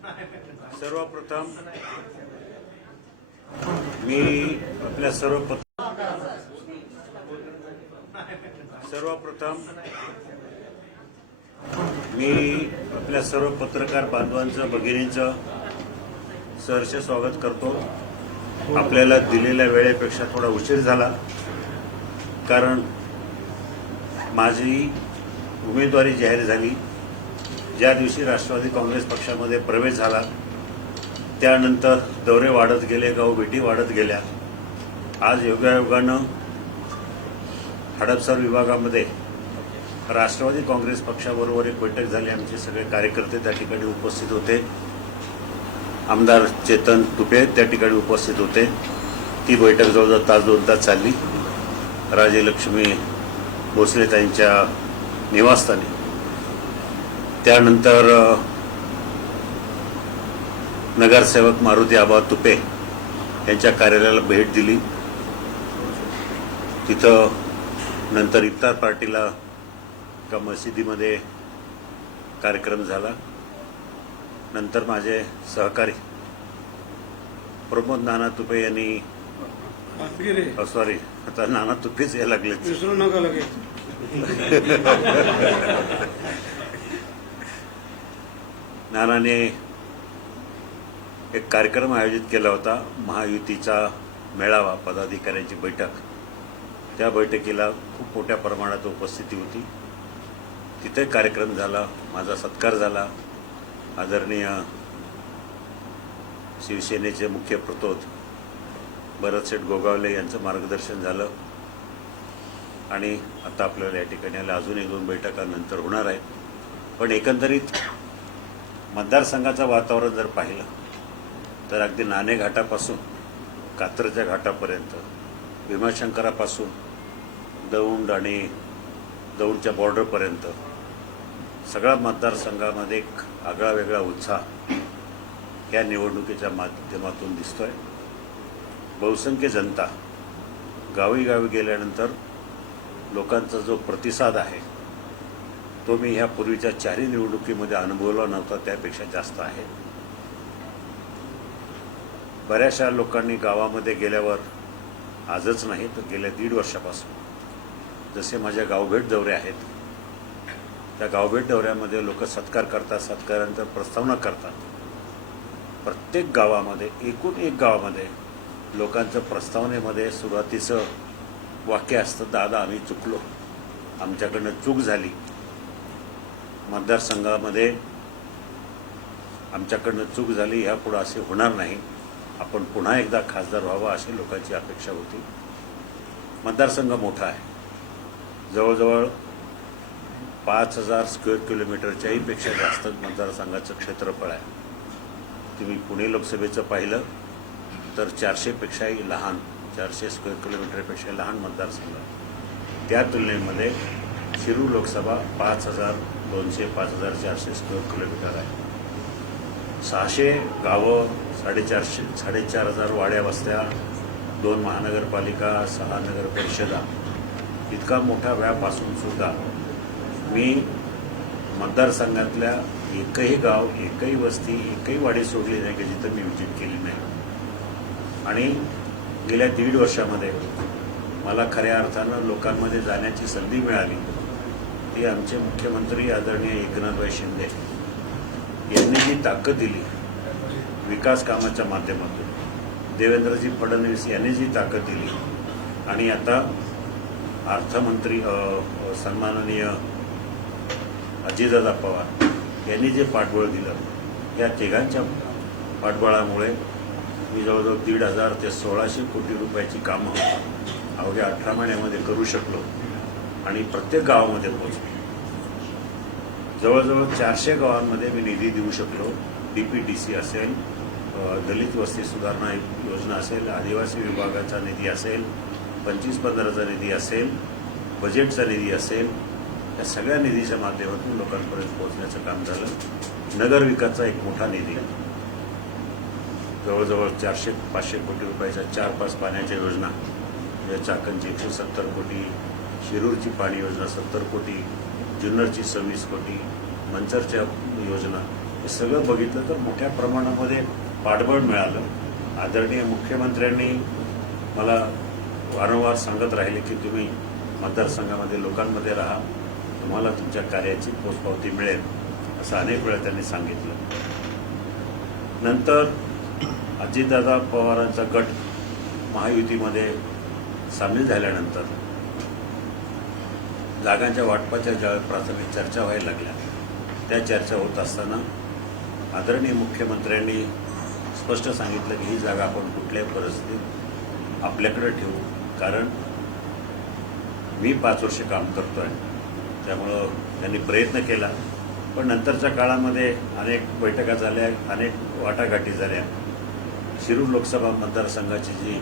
सर्वप्रथम मी आपल्या सर्व पत्रकार बांधवांचं भगिनींचं सहर्ष स्वागत करतो। आपल्याला दिलेल्या वेळेपेक्षा थोडा उशीर झाला, कारण माझी उमेदवारी जाहीर झाली। ज्या दिवशी राष्ट्रवादी काँग्रेस पक्षामध्ये प्रवेश झाला त्यानंतर दौरे वाढत गेले, गावभेटी वाढत गेल्या। आज योगायोगानं हडपसर विभागामध्ये राष्ट्रवादी काँग्रेस पक्षाबरोबर एक बैठक झाली। आमचे सगळे कार्यकर्ते त्या ठिकाणी उपस्थित होते। आमदार चेतन तुपे त्या ठिकाणी उपस्थित होते। ती बैठक जवळजवळ तास 2 तास चालली। राजलक्ष्मी भोसले त्यांच्या निवासस्थानी। त्यानंतर नगरसेवक मारुती आबा तुपे यांच्या कार्यालयाला भेट दिली। तिथं नंतर इफ्तार पार्टीला एका मशिदीमध्ये कार्यक्रम झाला। नंतर माझे सहकारी प्रमोद नाना तुपे यांनी आता नाना तुपेच यायला लागले, विसरू नका लगेच। नानाने एक कार्यक्रम आयोजित केला होता, महायुतीचा मेळावा, पदाधिकाऱ्यांची बैठक। त्या बैठकीला खूप मोठ्या प्रमाणात उपस्थिती होती। तिथे कार्यक्रम झाला, माझा सत्कार झाला। आदरणीय शिवसेनेचे मुख्य प्रतोद भरतशेठ गोगावले यांचं मार्गदर्शन झालं। आणि आता आपल्याला या ठिकाणी अजून 1-2 बैठका नंतर होणार आहेत। पण एकंदरीत मतदारसंघाचं वातावरण जर पाहिलं तर अगदी नाणे घाटापासून कात्रच्या घाटापर्यंत, भीमाशंकरापासून दौंड आणि दौंडच्या बॉर्डरपर्यंत सगळ्या मतदारसंघामध्ये एक आगळा वेगळा उत्साह या निवडणुकीच्या माध्यमातून दिसतोय। बहुसंख्य जनता गावी गावी गेल्यानंतर लोकांचा जो प्रतिसाद आहे तो मी ह्या पूर्वीच्या 4 निवडणुकीमध्ये अनुभवला नव्हता, त्यापेक्षा जास्त आहे। बऱ्याचशा लोकांनी गावामध्ये गेल्यावर, आजच नाही तर गेल्या 1.5 वर्षापासून जसे माझ्या गावभेट दौरे आहेत, त्या गावभेट दौऱ्यामध्ये लोक सत्कार करतात, सत्कारानंतर प्रस्तावना करतात। प्रत्येक गावामध्ये, एकूण एक गावामध्ये लोकांचं प्रस्तावनेमध्ये सुरुवातीचं वाक्य असतं, दादा आम्ही चुकलो, आमच्याकडनं चूक झाली, मतदारसंघामध्ये आमच्याकडनं चूक झाली, यापुढे असे होणार नाही, आपण पुन्हा एकदा खासदार व्हावा अशी लोकांची अपेक्षा होती। मतदारसंघ मोठा आहे, जवळजवळ 5000 स्क्वेअर किलोमीटरच्याही पेक्षा जास्त मतदारसंघाचं क्षेत्रफळ आहे। तुम्ही पुणे लोकसभेचं पाहिलं तर 400 पेक्षाही लहान, 400 स्क्वेअर किलोमीटरपेक्षा लहान मतदारसंघ। त्या तुलनेमध्ये शिरूर लोकसभा 5200 5400 स्क्वेअर किलोमीटर आहे। 600 गावं, 4,500 वाड्या वस्त्या, 2 महानगरपालिका, 6 नगर परिषदा, इतका मोठा व्याप असून सुद्धा मी मतदारसंघातल्या एकही गाव, एकही वस्ती, एकही वाडी सोडली नाही की जिथं मी व्हिजिट केली नाही। आणि गेल्या 1.5 वर्षामध्ये मला खऱ्या अर्थानं लोकांमध्ये जाण्याची संधी मिळाली। ती आमचे मुख्यमंत्री आदरणीय एकनाथभाई शिंदे यांनी जी ताकद दिली विकास कामाच्या माध्यमातून, देवेंद्रजी फडणवीस यांनी जी ताकद दिली, आणि आता अर्थमंत्री सन्माननीय अजितदादा पवार यांनी जे पाठबळ दिलं, या तिघांच्या पाठबळामुळे मी जवळजवळ 1,500 ते 1,600 कोटी रुपयाची कामं अवघ्या 18 महिन्यामध्ये करू शकलो आणि प्रत्येक गावामध्ये पोहोचलो। जवळजवळ 400 गावांमध्ये मी निधी देऊ शकलो। DPDC असेल, दलित वस्ती सुधारणा योजना असेल, आदिवासी विभागाचा निधी असेल, 25-15चा निधी असेल, बजेटचा निधी असेल, या सगळ्या निधीच्या माध्यमातून लोकांपर्यंत पोहोचण्याचं काम झालं। नगर विकासचा एक मोठा निधी आहे, जवळजवळ 400-500 कोटी रुपयाच्या 4-5 पाण्याच्या योजना, या चाकणची 170 कोटी, शिरूरची पाणी योजना 70 कोटी, जुन्नरची 26 कोटी, मंचरच्या योजना, हे सगळं बघितलं तर मोठ्या प्रमाणामध्ये पाठबळ मिळालं। आदरणीय मुख्यमंत्र्यांनी मला वारंवार सांगत राहिले की तुम्ही मतदारसंघामध्ये लोकांमध्ये राहा, तुम्हाला तुमच्या कार्याची पोचपावती मिळेल, असं अनेक वेळा त्यांनी सांगितलं। नंतर अजितदादा पवारांचा गट महायुतीमध्ये सामील झाल्यानंतर जागांच्या वाटपाच्या ज्यावेळी प्राथमिक चर्चा व्हायला लागल्या, त्या चर्चा होत असताना आदरणीय मुख्यमंत्र्यांनी स्पष्ट सांगितलं की ही जागा आपण कुठल्याही परिस्थितीत आपल्याकडे ठेवू, कारण मी 5 वर्ष काम करतो आहे। त्यामुळं त्यांनी प्रयत्न केला, पण नंतरच्या काळामध्ये अनेक बैठका झाल्या, अनेक वाटाघाटी झाल्या। शिरूर लोकसभा मतदारसंघाची जी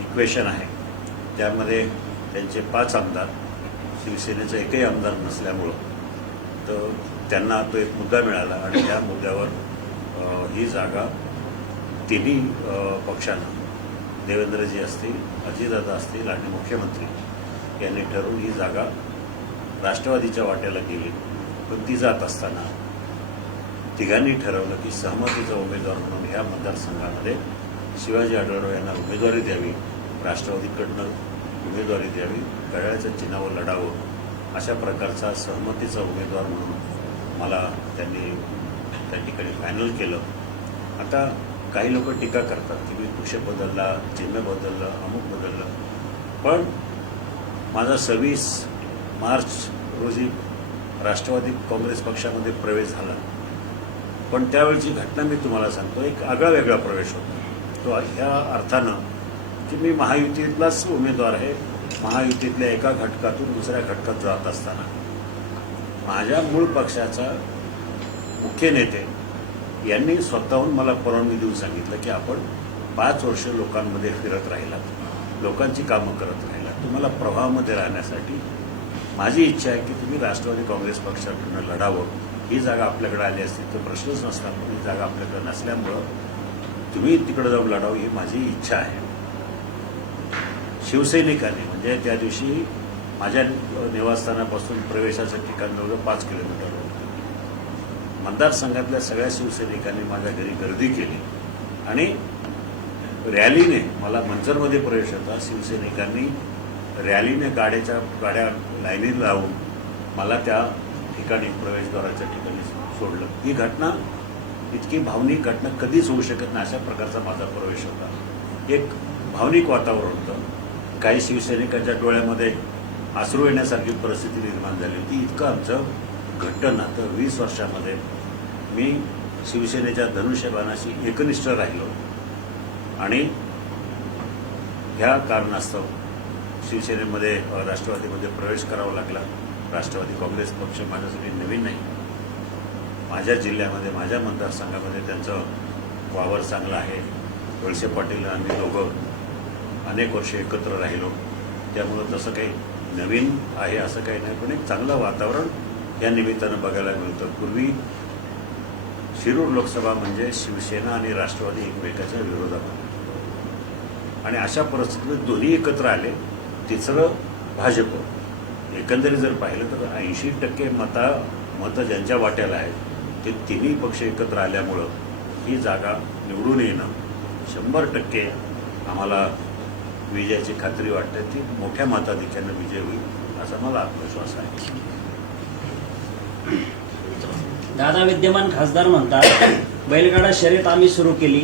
इक्वेशन आहे त्यामध्ये त्यांचे 5 आमदार, शिवसेनेचा एकही आमदार नसल्यामुळं तर त्यांना तो एक मुद्दा मिळाला आणि त्या मुद्द्यावर ही जागा तिन्ही पक्षांना, देवेंद्रजी असतील, अजितदादा असतील आणि मुख्यमंत्री यांनी ठरवून ही जागा राष्ट्रवादीच्या वाट्याला गेली। पण ती जात असताना तिघांनी ठरवलं की सहमतीचा उमेदवार म्हणून ह्या मतदारसंघामध्ये शिवाजी आढळराव यांना उमेदवारी द्यावी, राष्ट्रवादीकडनं उमेदवारी द्यावी, घड्याळाच्या चिन्हावर लढावं, अशा प्रकारचा सहमतीचा उमेदवार म्हणून मला त्यांनी त्या ठिकाणी फायनल केलं। आता काही लोक टीका करतात की मी पक्ष बदलला, चिन्ह बदललं, अमुक बदललं, पण माझा 26 मार्च रोजी राष्ट्रवादी काँग्रेस पक्षामध्ये प्रवेश झाला, पण त्यावेळची घटना मी तुम्हाला सांगतो, एक आगळा वेगळा प्रवेश होता तो ह्या अर्थानं की मी महायुतीतलाच उमेदवार आहे। महायुतीतल्या एका घटकातून दुसऱ्या घटकात जात असताना माझ्या मूळ पक्षाचा मुख्य नेते यांनी स्वतःहून मला परवानगी देऊन सांगितलं की आपण 5 वर्ष लोकांमध्ये फिरत राहिलात, लोकांची कामं करत राहिलात, तुम्हाला प्रवाहामध्ये राहण्यासाठी माझी इच्छा आहे की तुम्ही राष्ट्रवादी काँग्रेस पक्षाकडून लढावं। ही जागा आपल्याकडे आली असती तर प्रश्नच नसता, पण ही जागा आपल्याकडे नसल्यामुळं तुम्ही तिकडे जाऊन लढावं ही माझी इच्छा आहे। शिवसैनिकांनी म्हणजे त्या दिवशी माझ्या निवासस्थानापासून प्रवेशाचं ठिकाण जवळ 5 किलोमीटर होतं। मतदारसंघातल्या सगळ्या शिवसैनिकांनी माझ्या घरी गर्दी केली आणि रॅलीने मला मंचरमध्ये प्रवेश होता, शिवसैनिकांनी रॅलीने गाड्या लाईनीत लावून मला त्या ठिकाणी प्रवेशद्वाराच्या ठिकाणी सोडलं। ही घटना इतकी भावनिक घटना कधीच होऊ शकत नाही, अशा प्रकारचा माझा प्रवेश होता। एक भावनिक वातावरण होतं, काही शिवसैनिकांच्या डोळ्यामध्ये अश्रू येण्यासारखी परिस्थिती निर्माण झाली होती। इतकं आमचं घट्ट नातं 20 वर्षामध्ये मी शिवसेनेच्या धनुष्यबाणाशी एकनिष्ठ राहिलो आणि ह्या कारणास्तव शिवसेनेमध्ये राष्ट्रवादीमध्ये प्रवेश करावा लागला। राष्ट्रवादी काँग्रेस पक्ष माझ्यासाठी नवीन नाही, माझ्या जिल्ह्यामध्ये, माझ्या मतदारसंघामध्ये त्यांचं वावर चांगलं आहे। वळसे पाटील आम्ही दोघं अनेक वर्ष एकत्र राहिलो, त्यामुळं तसं काही नवीन आहे असं काही नाही, पण एक चांगलं वातावरण या निमित्तानं बघायला मिळतं। पूर्वी शिरूर लोकसभा म्हणजे शिवसेना आणि राष्ट्रवादी एकमेकाच्या विरोधात होते आणि अशा परिस्थितीत दोन्ही एकत्र आले। तिसरं भाजप। एकंदरीत जर पाहिलं तर 80% मतं ज्यांच्या वाट्याला आहेत ते तिन्ही पक्ष एकत्र आल्यामुळं ही जागा निवडून येणं 100% आम्हाला विजयाची खात्री वाटते। ती मोठ्या मताधिक्यानं विजय होईल असा मला आत्मविश्वास आहे। दादा विद्यमान खासदार म्हणतात बैलगाडा शर्यत आम्ही सुरू केली,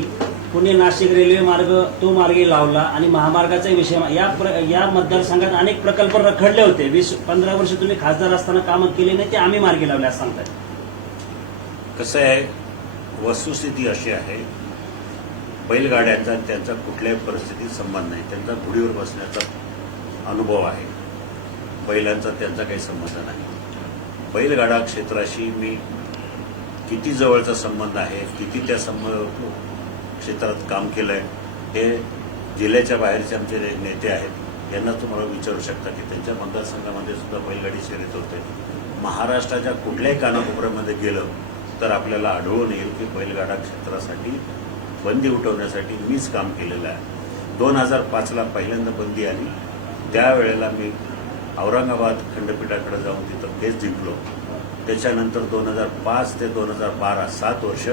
पुणे नाशिक रेल्वे मार्ग तो मार्गी लावला आणि महामार्गाचा विषय या मतदारसंघात अनेक प्रकल्प रखडले होते। 20-15 वर्ष तुम्ही खासदार असताना कामं केली नाही, ते आम्ही मार्गी लावले असं सांगतात। कसं आहे, वस्तुस्थिती अशी आहे, बैलगाड्यांचा त्यांचा कुठल्याही परिस्थितीत संबंध नाही, त्यांचा घोडीवर बसण्याचा अनुभव आहे, बैलांचा त्यांचा काही संबंध नाही। बैलगाडा क्षेत्राशी मी किती जवळचा संबंध आहे, किती त्या क्षेत्रात काम केलं आहे, हे जिल्ह्याच्या बाहेरचे आमचे नेते आहेत, यांना तुम्हाला विचारू शकता की त्यांच्या मतदारसंघामध्ये सुद्धा बैलगाडी शर्यत होते। महाराष्ट्राच्या कुठल्याही कानाकोपऱ्यामध्ये गेलं तर आपल्याला आढळून येईल की बैलगाडा क्षेत्रासाठी बंदी उठवण्यासाठी मीच काम केलेलं आहे। 2005ला पहिल्यांदा बंदी आली, त्यावेळेला मी औरंगाबाद खंडपीठाकडे जाऊन तिथं केस जिंकलो त्याच्यानंतर 2005 ते 2012 7 वर्ष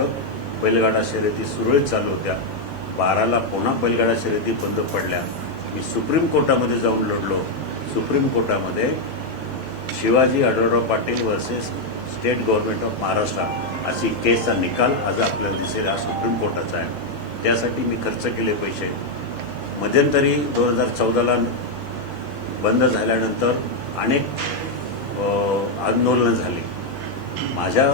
बैलगाडा शर्यती सुरळीत चालू होत्या. 12ला पुन्हा बैलगाडा शर्यती बंद पडल्या. मी सुप्रीम कोर्टामध्ये जाऊन लढलो. सुप्रीम कोर्टामध्ये Shivaji Adhalrao Patil versus state government of Maharashtra अशी केसचा निकाल आज आपल्याला दिसेल. हा सुप्रीम कोर्टाचा आहे. त्यासाठी मी खर्च केले पैसे. मध्यंतरी 2014ला बंद झाल्यानंतर अनेक आंदोलनं झाली. माझ्या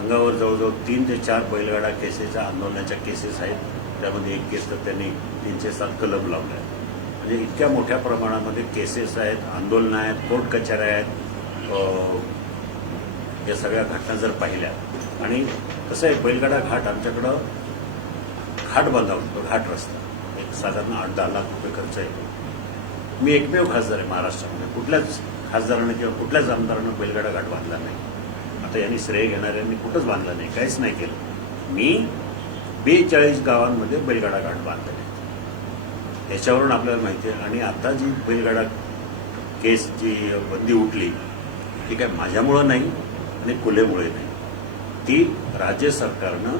अंगावर जवळजवळ 3 ते 4 बैलगाडा केसेसच्या आंदोलनाच्या केसेस आहेत. त्यामध्ये एक केस तर त्यांनी 307 कलम लावले आहे. म्हणजे इतक्या मोठ्या प्रमाणामध्ये केसेस आहेत, आंदोलनं आहेत, कोर्ट कचऱ्या आहेत. या सगळ्या घटना जर पाहिल्या आणि कसं आहे बैलगाडा घाट आमच्याकडं घाट बांधावा लागतो. घाट रस्ता एक साधारण 8-10 लाख रुपये खर्च येतो. मी एकमेव खासदार आहे महाराष्ट्रामध्ये. कुठल्याच खासदारानं किंवा कुठल्याच आमदारानं बैलगाडा घाट बांधला नाही. आता यांनी श्रेय घेणाऱ्यांनी कुठंच बांधला नाही, काहीच नाही केलं. मी 42 गावांमध्ये बैलगाडा घाट बांधले. याच्यावरून आपल्याला माहिती आहे. आणि आता जी बैलगाडा केस जी बंदी उठली ती काय माझ्यामुळं नाही आणि कुलेमुळे नाही. ती राज्य सरकारनं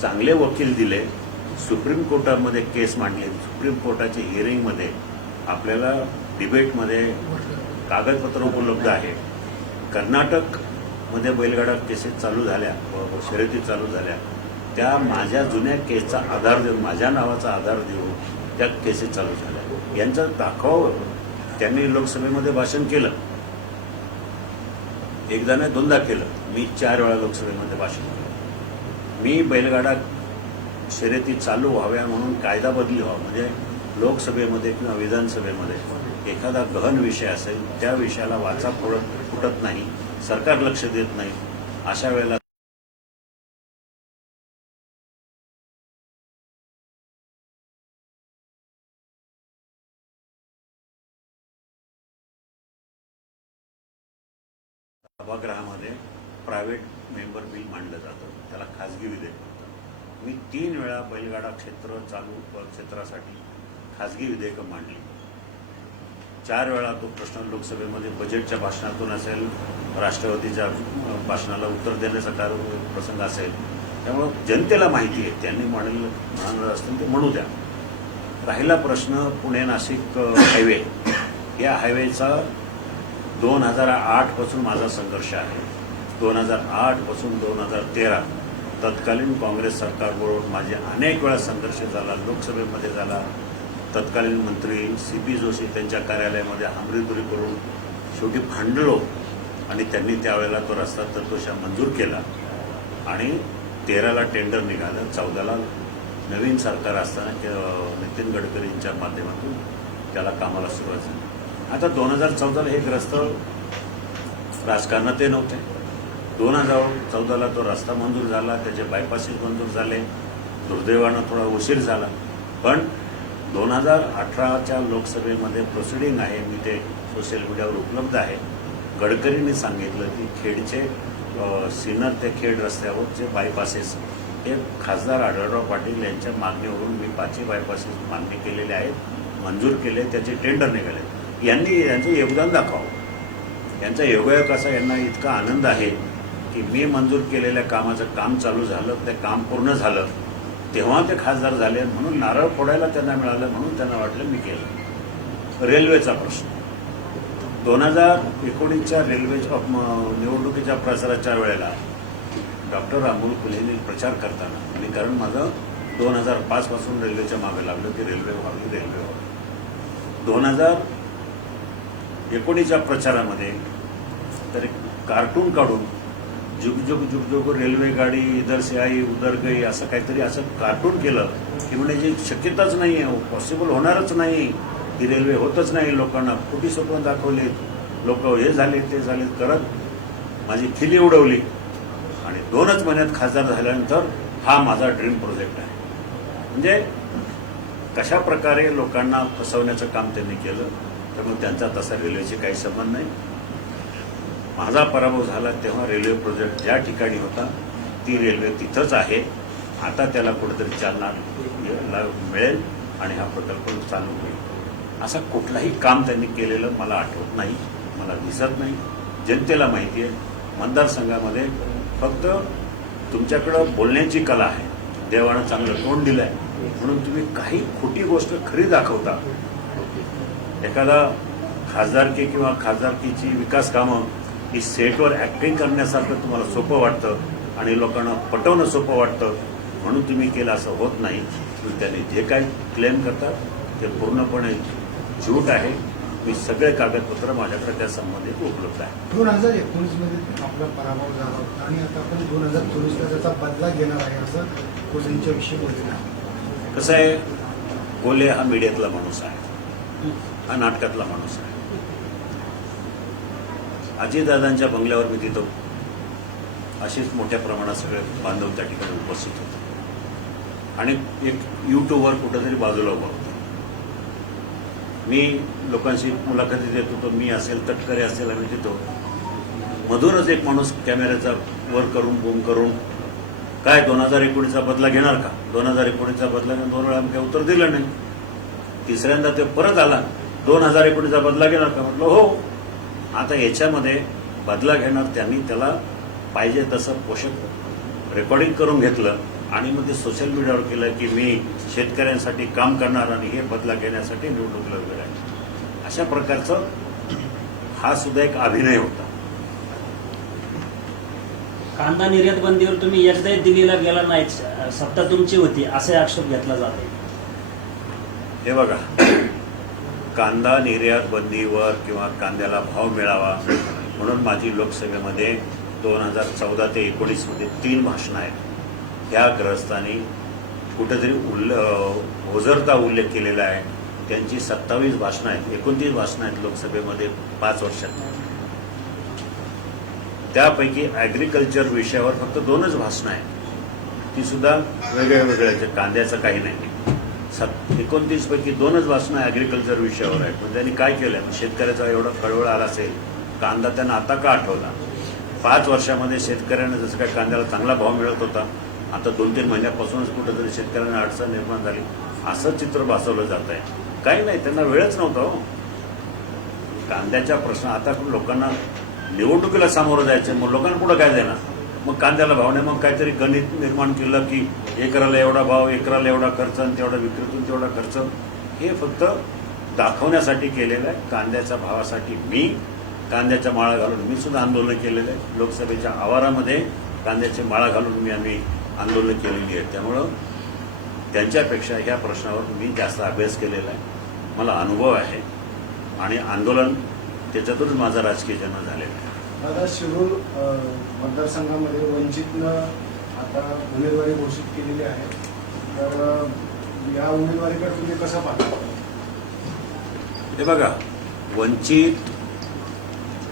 चांगले वकील दिले, सुप्रीम कोर्टामध्ये केस मांडली. सुप्रीम कोर्टाच्या हिअरिंगमध्ये आपल्याला डिबेटमध्ये कागदपत्र उपलब्ध आहे. कर्नाटकमध्ये बैलगाडा केसेस चालू झाल्या, शर्यती चालू झाल्या, त्या माझ्या जुन्या केसचा आधार देऊन, माझ्या नावाचा आधार देऊन त्या केसेस चालू झाल्या. यांचा दाखव त्यांनी लोकसभेमध्ये भाषण केलं. एकदा नाही 2दा केलं. मी 4 वेळा लोकसभेमध्ये भाषण केलं. मी बैलगाडा शर्यती चालू व्हाव्या म्हणून कायदा बदली व्हावा, म्हणजे लोकसभेमध्ये किंवा विधानसभेमध्ये एखादा गहन विषय असेल, त्या विषयाला वाचा फुटत नाही, सरकार लक्ष देत नाही, अशा वेळेला सभागृहामध्ये प्रायव्हेट मेंबर बिल मांडलं जातं. त्याला खाजगी विधेयक म्हणतात. मी 3 वेळा बैलगाडा क्षेत्रासाठी खाजगी विधेयकं मांडली. 4 वेळा तो प्रश्न लोकसभेमध्ये बजेटच्या भाषणातून असेल, राष्ट्रवादीच्या भाषणाला उत्तर देण्याचा प्रसंग असेल. त्यामुळं जनतेला माहिती आहे. त्यांनी म्हणणार असतील ते म्हणू द्या. राहिला प्रश्न पुणे नाशिक हायवे. या हायवेचा 2008 पासून माझा संघर्ष आहे. 2008 पासून 2013 तत्कालीन काँग्रेस सरकारबरोबर माझे अनेक वेळा संघर्ष झाला. लोकसभेमध्ये झाला. तत्कालीन मंत्री CP जोशी त्यांच्या कार्यालयामध्ये हमरीतुरी करून शेवटी भांडलो आणि त्यांनी त्यावेळेला तो रस्ता तत्वशः मंजूर केला आणि 13ला टेंडर निघालं. 14ला नवीन सरकार असताना नितीन गडकरींच्या माध्यमातून त्याला कामाला सुरुवात झाली. आता 2014ला हे ग्रस्त राजकारणात ते नव्हते. 2014ला तो रस्ता मंजूर झाला, त्याचे बायपासेस मंजूर झाले. दुर्दैवानं थोडा उशीर झाला, पण 2018च्या लोकसभेमध्ये प्रोसिडिंग आहे. मी ते सोशल मीडियावर उपलब्ध आहे. गडकरींनी सांगितलं की खेडचे सिन्नर ते खेड रस्त्यावर जे बायपासेस हे खासदार आढळराव पाटील यांच्या मागणीवरून मी 5 बायपासेस मागणी केलेले आहेत, मंजूर केले, त्याचे टेंडर निघाले. यांनी यांचं योगदान दाखवावं. यांचा योगायोग असा, यांना इतका आनंद आहे की मी मंजूर केलेल्या कामाचं काम चालू झालं, ते काम पूर्ण झालं, तेव्हा ते खासदार झाले म्हणून नारळ फोडायला त्यांना मिळालं, म्हणून त्यांना वाटलं मी केलं. रेल्वेचा प्रश्न 2019च्या रेल्वेच्या निवडणुकीच्या प्रचाराच्या वेळेला डॉक्टर अमोल कुलेंनी प्रचार करताना, आणि कारण माझं 2005 पासून रेल्वेच्या मागे लागलं की रेल्वे व्हावी, रेल्वे व्हावी. 2019च्या प्रचारामध्ये तर कार्टून काढून जुग जुग जुग जुग रेल्वे गाडी इधर से आई उधर गई असं काहीतरी असं कार्टून केलं की म्हणजे शक्यताच नाही आहे, पॉसिबल होणारच नाही, ही रेल्वे होतच नाही. लोकांना खोटी स्वप्न दाखवली, लोक हे झाले ते झाले करत माझी खिल्ली उडवली आणि 2च महिन्यात खासदार झाल्यानंतर हा माझा ड्रीम प्रोजेक्ट आहे. म्हणजे कशा प्रकारे लोकांना फसवण्याचं काम त्यांनी केलं. त्यामुळे त्यांचा तसा रेल्वेशी काही संबंध नाही. माझा पराभव झाला तेव्हा रेल्वे प्रोजेक्ट ज्या ठिकाणी होता ती रेल्वे तिथंच आहे. आता त्याला कुठेतरी चालना मिळेल आणि हा प्रकल्प चालू होईल. असं कुठलाही काम त्यांनी केलेलं मला आठवत नाही, मला दिसत नाही. जनतेला माहिती आहे. मतदारसंघामध्ये फक्त तुमच्याकडं बोलण्याची कला आहे, देवानं चांगलं तोंड दिलंय म्हणून तुम्ही काही खोटी गोष्ट खरी दाखवता. एखादा खासदारकी किंवा खासदारकीची विकास कामं ही सेटवर ऍक्टिंग करण्यासारखं तुम्हाला सोपं वाटतं आणि लोकांना पटवणं सोपं वाटतं म्हणून तुम्ही केलं, असं होत नाही. त्यांनी जे काही क्लेम करतात ते पूर्णपणे झूट आहे. मी सगळे कागदपत्र माझ्याकडे त्या संबंधित उपलब्ध आहे. 2019 मध्ये आपला पराभव झाला होता आणि आता आपण 2024 ला त्याचा बदला घेणार आहे असं कोल्हेंच्या विषयी बोललेलं आहे. कसं आहे, कोल्हे हा मीडियातला माणूस आहे, हा नाटकातला माणूस आहे. अजितदादांच्या बंगल्यावर मी तिथं अशीच मोठ्या प्रमाणात सगळे बांधव त्या ठिकाणी उपस्थित होते आणि एक युट्यूबवर कुठंतरी बाजूला उभा होतो. मी लोकांशी मुलाखती देत होतो. मी असेल, तटकरे असेल, आम्ही देतो. मधूनच एक माणूस कॅमेऱ्याचा वर करून बूम करून काय 2019चा बदला घेणार का, 2019चा बदला, 2 वेळा काही उत्तर दिलं नाही. तिसऱ्यांदा ते परत आला, 2019चा बदला घेणार का, म्हटलं हो. आता याच्यामध्ये बदला घेणार त्यांनी त्याला पाहिजे तसं पोषक रेकॉर्डिंग करून घेतलं आणि मग ते सोशल मीडियावर केलं की मी शेतकऱ्यांसाठी काम करणार आणि हे बदला घेण्यासाठी निवडणूक लढवणार आहे. अशा प्रकारचं हा सुद्धा एक अभिनय होता. कांदा निर्यात बंदीवर तुम्ही एकदाही दिल्लीला गेला नाही, सत्ता तुमची होती असे आक्षेप घेतला जातो. हे बघा, कांदा निर्यात बंदीवर किंवा कांद्याला भाव मिळावा म्हणून माझी लोकसभेमध्ये 2014 ते 19 मध्ये 3 भाषणं आहेत. ह्या ग्रस्तांनी कुठेतरी ओझरता उल्लेख केलेला आहे. त्यांची 27 भाषणं आहेत, 29 भाषणं आहेत लोकसभेमध्ये 5 वर्षात. त्यापैकी ॲग्रिकल्चर विषयावर फक्त 2च भाषणं आहेत, ती सुद्धा वेगळ्या वेगळ्या, कांद्याचं काही नाही. 29 पैकी 2च भाषणं ॲग्रिकल्चर विषयावर आहेत. पण त्यांनी काय केलं, शेतकऱ्याचा एवढा कळवळ आला असेल, कांदा त्यांना आता का आठवला. 5 वर्षामध्ये शेतकऱ्यांना जसं काय कांद्याला चांगला भाव मिळत होता, आता 2-3 महिन्यापासूनच कुठेतरी शेतकऱ्यांना अडचण निर्माण झाली, असं चित्र भासवलं जात आहे. काही नाही, त्यांना वेळच नव्हता हो. कांद्याच्या प्रश्न आता लोकांना निवडणुकीला सामोरं जायचं, मग लोकांना पुढं काय देणार, मग कांद्याला भाव नाही, मग काहीतरी गणित निर्माण केलं की एकराला एवढा भाव, एकराला एवढा खर्च आणि तेवढा विक्रीतून तेवढा खर्च. हे फक्त दाखवण्यासाठी केलेलं आहे. कांद्याच्या भावासाठी मी कांद्याच्या माळा घालून मी सुद्धा आंदोलन केलेलं आहे. लोकसभेच्या आवारामध्ये कांद्याची माळा घालून आम्ही आंदोलन केलेली आहेत. त्यामुळं त्यांच्यापेक्षा ह्या प्रश्नावर मी जास्त अभ्यास केलेला आहे, मला अनुभव आहे आणि आंदोलन त्याच्यातूनच माझा राजकीय जन्म झालेला आहे. दादा, शिरूर मतदारसंघामध्ये वंचितनं आता उमेदवारी घोषित केलेली आहे, तर या उमेदवारीकडे तुम्ही कसं पाहता? हे बघा, वंचित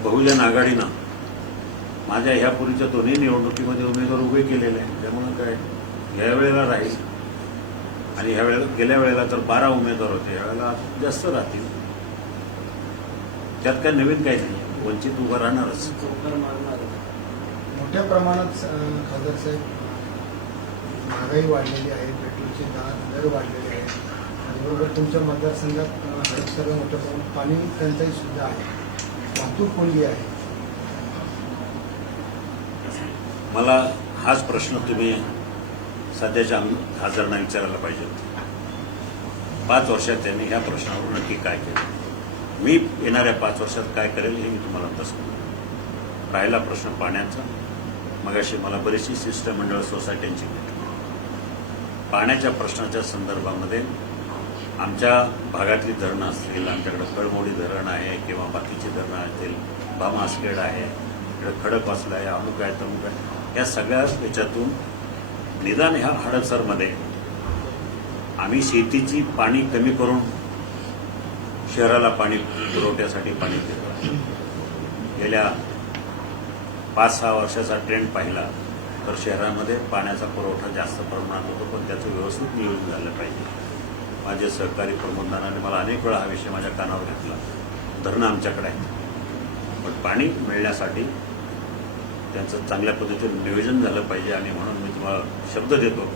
बहुजन आघाडीनं माझ्या ह्यापूर्वीच्या 2 निवडणुकीमध्ये उमेदवार उभे केलेले आहे. त्यामुळे काय यावेळेला राहील आणि ह्यावेळेला गेल्या वेळेला तर 12 उमेदवार होते, यावेळेला जास्त राहतील. त्यात काय नवीन काही नाही, वंचित उभं राहणारच. मोठ्या प्रमाणात खासदार साहेब महागाई वाढलेली आहे, पेट्रोलचे दर वाढलेले आहेत, त्याचबरोबर तुमच्या मतदारसंघात हडपसरला मोठ्या प्रमाणात पाणी टंचाई सुद्धा आहे, वाहतूक कोंडी आहे. मला हाच प्रश्न तुम्ही सध्याच्या खासदारांना विचारायला पाहिजे होता. 5 वर्षात त्यांनी ह्या प्रश्नावर नक्की काय केलं, मी येणाऱ्या 5 वर्षात काय करेल हे मी तुम्हाला आता सांगतो. राहिला प्रश्न पाण्याचा, मगाशी मला बरीचशी शिष्टमंडळ सोसायट्यांची भेटली. पाण्याच्या प्रश्नाच्या संदर्भामध्ये आमच्या भागातली धरणं असतील, आमच्याकडे कळमोडी धरण आहे किंवा बाकीची धरणं असतील, भामासखेड आहे, इकडे खडकवासला आहे, अमुक आहे, तमुक आहे, या सगळ्या याच्यातून निदान ह्या हडपसरमध्ये आम्ही शेतीची पाणी कमी करून शहराला पाणी पुरवठ्यासाठी पाणी देतो. गेल्या 5-6 वर्षाचा ट्रेंड पाहिला तर शहरामध्ये पाण्याचा पुरवठा जास्त प्रमाणात होतो, पण त्याचं व्यवस्थित नियोजन झालं पाहिजे. माझे सहकारी प्रबंधनाने मला अनेक वेळा हा विषय माझ्या कानावर घेतला. धरणं आमच्याकडे आहेत, पण पाणी मिळण्यासाठी त्यांचं चांगल्या पद्धतीने नियोजन झालं पाहिजे आणि म्हणून मी तुम्हाला शब्द देतो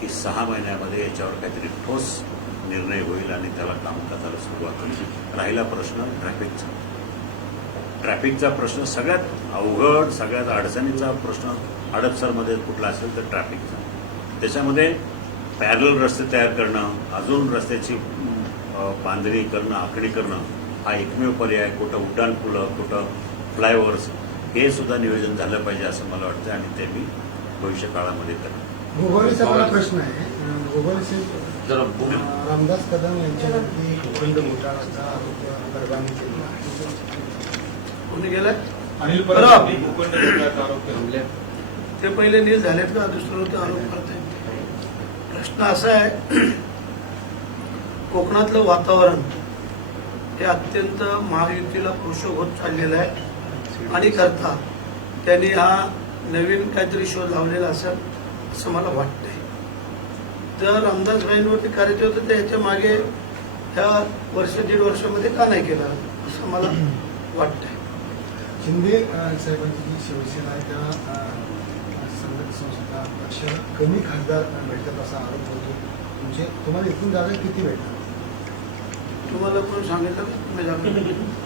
की 6 महिन्यामध्ये याच्यावर काहीतरी ठोस निर्णय होईल आणि त्याला काम करायला सुरुवात होईल. राहिला प्रश्न ट्रॅफिकचा, ट्रॅफिकचा प्रश्न सगळ्यात अवघड, सगळ्यात अडचणीचा प्रश्न हडपसरमध्ये कुठला असेल तर ट्रॅफिकचा. त्याच्यामध्ये पॅरल रस्ते तयार करणं, अजून रस्त्याची बांधणी करणं, आखणी करणं हा एकमेव पर्याय. कुठं उड्डाणपुलं, कुठं फ्लायओव्हर्स, हे सुद्धा नियोजन झालं पाहिजे असं मला वाटतं आणि ते मी भविष्य काळामध्ये करेन. गोगोले साहेबांना प्रश्न आहे. गोगोले साहेब, रामदास कदम यांच्यावरती भूखंड घोटाळ्याचा आरोप गरबांनी केला. कोणी गेलाय? अनिल परब. परब भूखंड घोटाळ्याचा आरोप केला. ते पहिले नील झालेत का दुसऱ्यावरती आरोप करते? प्रश्न असा आहे, कोकणातलं वातावरण हे अत्यंत महायुतीला पोषक होत चाललेलं आहे आणि करता त्यांनी हा नवीन काहीतरी शोध लावलेला असेल असं मला वाटतंय. जर रामदासबाईंवरती करायचं होतं तर याच्या मागे ह्या वर्ष दीड वर्षामध्ये का नाही केलं असं मला वाटतंय. शिंदे साहेबांची जी शिवसेना आहे त्या संघटित संस्था पक्ष कमी खासदार भेटतात असा आरोप होतो. म्हणजे तुम्हाला एकूण जागा किती भेटतात? तुम्हाला कोण सांगितलं का तुम्ही जागा?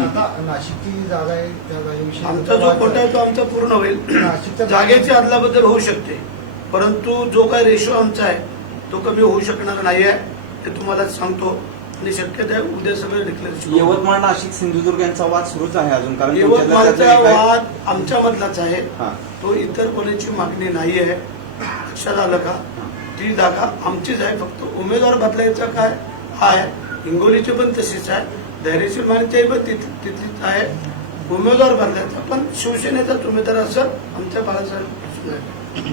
आता नाशिकची जी जागा आहे त्या जागेविषयी आमचा जो कोटा आहे तो आमचा पूर्ण होईल. नाशिकच्या जागेची अदलाबदल होऊ शकते, परंतु जो काय रेशो आमचा आहे तो कमी होऊ शकणार नाही आहे ते तुम्हाला सांगतो. आणि शक्यता आहे उद्या सगळं डिक्लेअर. यवतमाळ, नाशिक, सिंधुदुर्ग यांचा वाद सुरूच आहे अजून, कारण यवतमाळचा वाद आमच्या मधलाच आहे. हा. तो इतर कोणाची मागणी नाही आहे. लक्षात आलं का? ती जागा आमचीच आहे. फक्त उमेदवार बदलायचा काय आहे. हिंगोलीची पण तशीच आहे, धैर्यशील मानेची पण तिथलीच आहे. उमेदवार बदलायचा पण शिवसेनेचाच उमेदवार असेल आमच्या बाळासाहेब.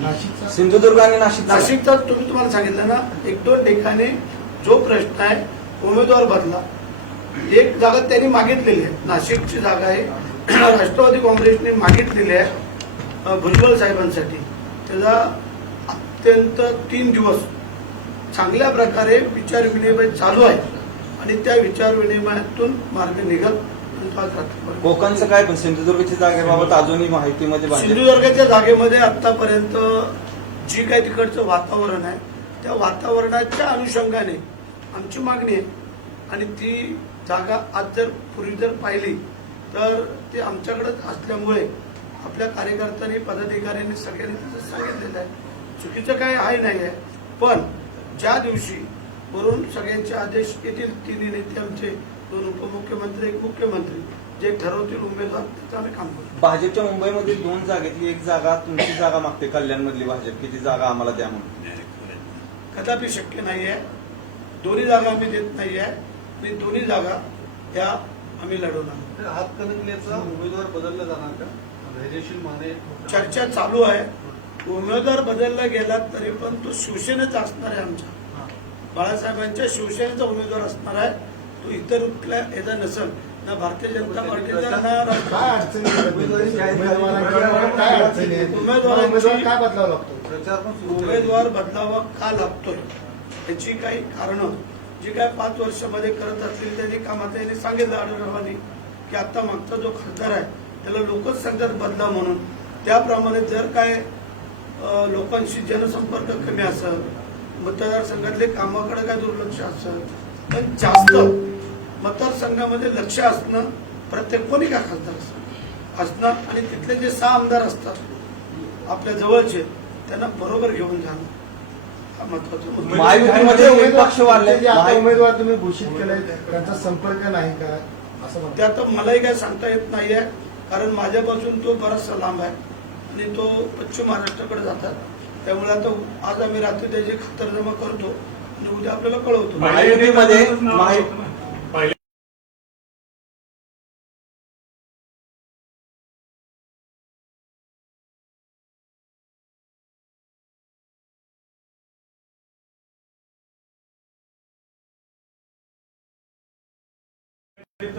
नाशिकचा सिंधुदुर्ग आणि नाशिक नाशिकचा तुम्हाला सांगितलं ना, एक दोन ठिकाणी जो प्रश्न आहे उमेदवार बदला. एक जागा त्यांनी मागितलेली आहे, नाशिकची जागा आहे, राष्ट्रवादी काँग्रेसने मागितलेली आहे भुजबळ साहेबांसाठी. त्याचा अत्यंत 3 दिवस चांगल्या प्रकारे विचार विनिमय चालू आहे आणि त्या विचार विनिमयातून मार्ग निघल. कोकणचं काय, पण सिंधुदुर्गच्या जागेबाबत अजूनही माहितीमध्ये सिंधुदुर्गाच्या जागेमध्ये आतापर्यंत जी काही तिकडचं वातावरण आहे त्या वातावरणाच्या अनुषंगाने आमची मागणी आहे आणि ती जागा आज जर पूर्वी जर पाहिली तर ती आमच्याकडेच असल्यामुळे आपल्या कार्यकर्त्यांनी, पदाधिकाऱ्यांनी सगळ्यांनी तिथं सांगितलेलं आहे. चुकीचं काय आहे नाही आहे. पण ज्या दिवशी वरून सगळ्यांचे आदेश येतील, 3 नेते आमचे, 2 उपमुख्यमंत्री, 1 मुख्यमंत्री, जे ठरवतील उमेदवार त्याचं आम्ही काम करू. भाजपच्या मुंबईमध्ये 2 जागेतली एक जागा तुमची जागा मागते, कल्याणमधली भाजप, की ती जागा आम्हाला द्या म्हणून. कदापि शक्य नाही आहे. दोन्ही जागा आम्ही देत नाही आहे आणि दोन्ही जागा या आम्ही लढवणार. हातकणंगलेचा उमेदवार बदलला जाणार का? धैर्यशील माने चर्चा चालू आहे. उमेदवार बदलला गेला तरी पण तो शिवसेनेचा असणार आहे. आमच्या बाळासाहेबांच्या शिवसेनेचा उमेदवार असणार आहे. तो इतर कुठल्या याचा नसेल ना भारतीय जनता पार्टीचा ना काय अडचणी आहेत? उमेदवारांची काय अडचणी आहेत? उमेदवार काय बदलावा लागतो? प्रचार पण सुरू केला. उमेदवार बदलावा का लागतोय याची काही कारणं जी काय 5 वर्षामध्ये करत असलेली त्यांनी कामाचं यांनी सांगितलं आढळरावांनी की आता मागचा जो खासदार आहे त्याला लोकच सांगतात बदला म्हणून. त्याप्रमाणे जर काय लोकांशी जनसंपर्क कमी असेल, मतदारसंघातले कामाकडे काय दुर्लक्ष असेल, पण जास्त मतदारसंघामध्ये लक्ष असणं प्रत्येक कोणी काय खासदार असणं आणि तिथले जे 6 आमदार असतात आपल्या जवळचे त्यांना बरोबर घेऊन जाणं हा महत्वाचा मुद्दा. महायुतीमध्ये एक पक्ष वाढले. जे आता उमेदवार तुम्ही घोषित केले त्यांचा संपर्क नाही का असं म्हणतात? ते आता मलाही काय सांगता येत नाहीये, कारण माझ्यापासून तो बराचसा लांब आहे आणि तो पश्चिम महाराष्ट्राकडे जातात. त्यामुळे आता आज आम्ही रात्री त्याची खातरजमा करतो आणि उद्या आपल्याला कळवतो. महायुतीमध्ये